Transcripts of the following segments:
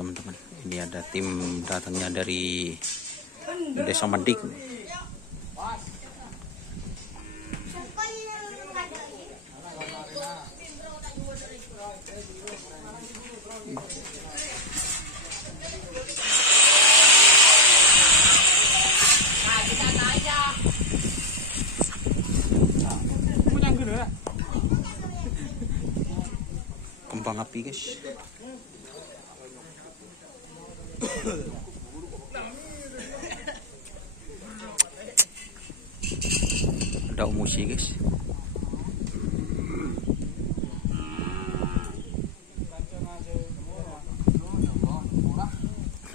teman-teman. Ini ada tim datangnya dari Desa Medik. Kembang api, guys. Ada umusi, guys.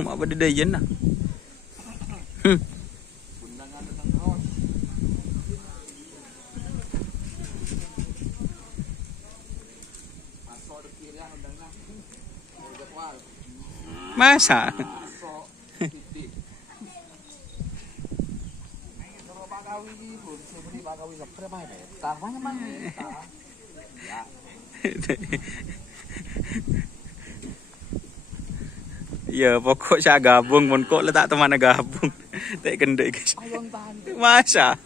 Apa di dayan na? Masa? Ya pokok saya gabung pun kok letak teman gabung. Tak kendek, guys. Masa?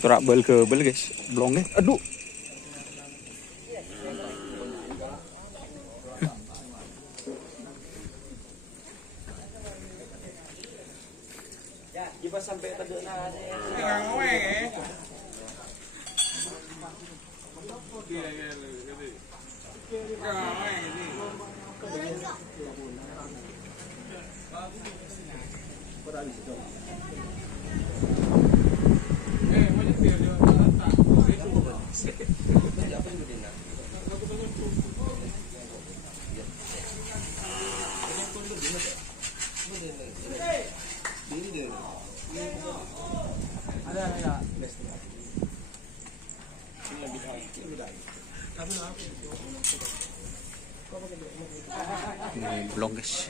Terak bel ke bel, guys. Blong, guys. Aduh. Ya, jika sampai terdena Ini blong, guys.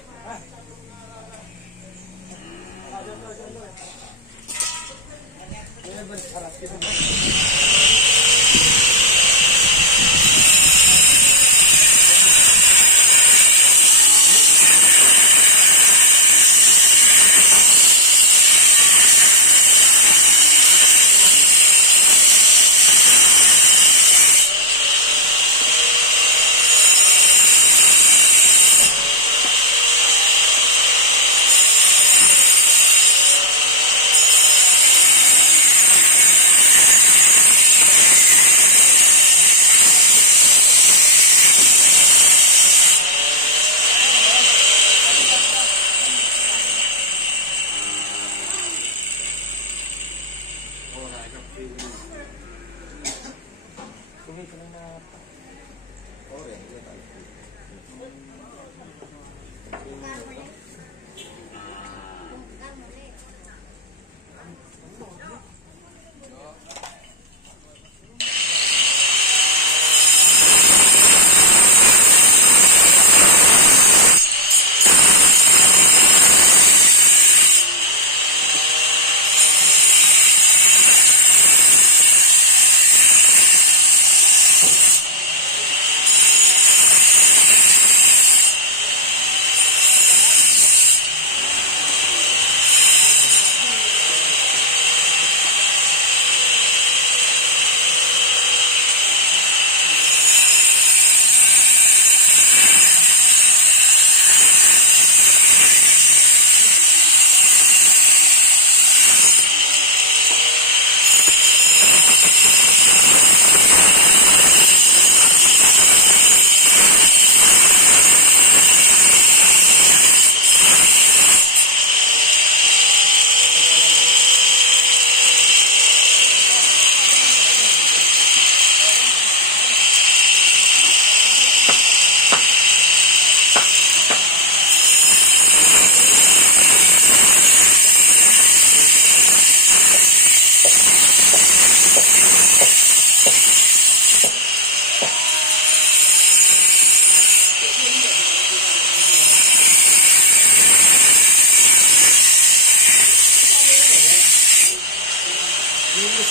Bos,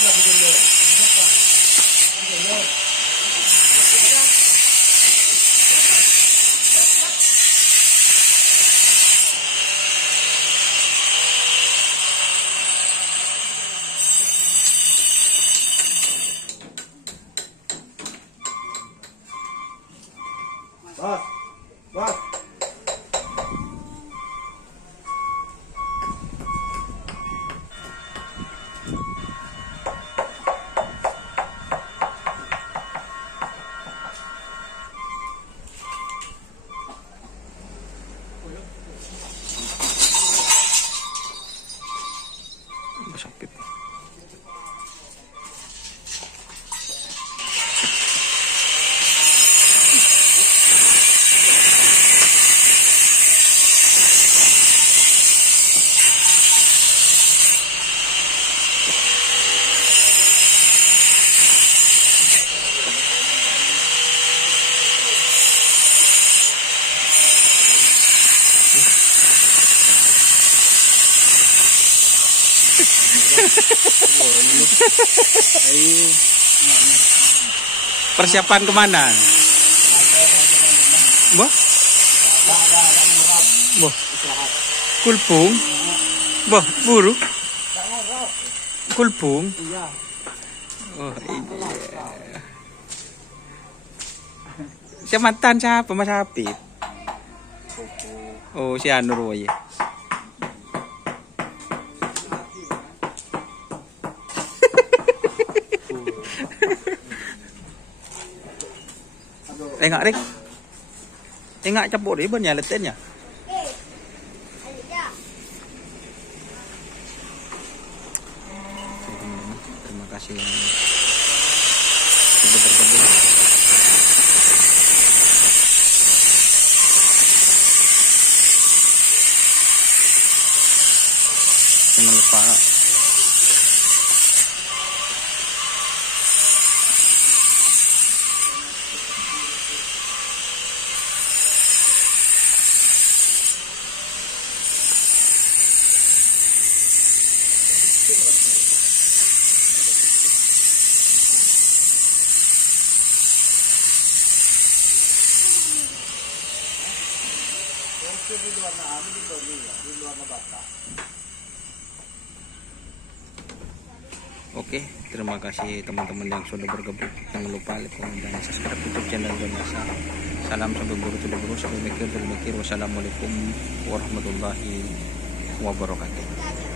bos. Sakit. Persiapan kemana? Boh? Boh? Kulpung? Boh, buru? Kulpung? Oh iya. Siapa mantan siapa Mas Hafid? Oh si Anur ya. Tengok Rik. Tengok capuk dia punya letennya. Terima kasih yang sudah bergabung. Jangan lupa Oke, terima kasih teman-teman yang sudah bergabung. Jangan lupa like, komen, dan subscribe YouTube channel Donasa. Salam sampai guru, sampai mikir. Wassalamualaikum warahmatullahi wabarakatuh.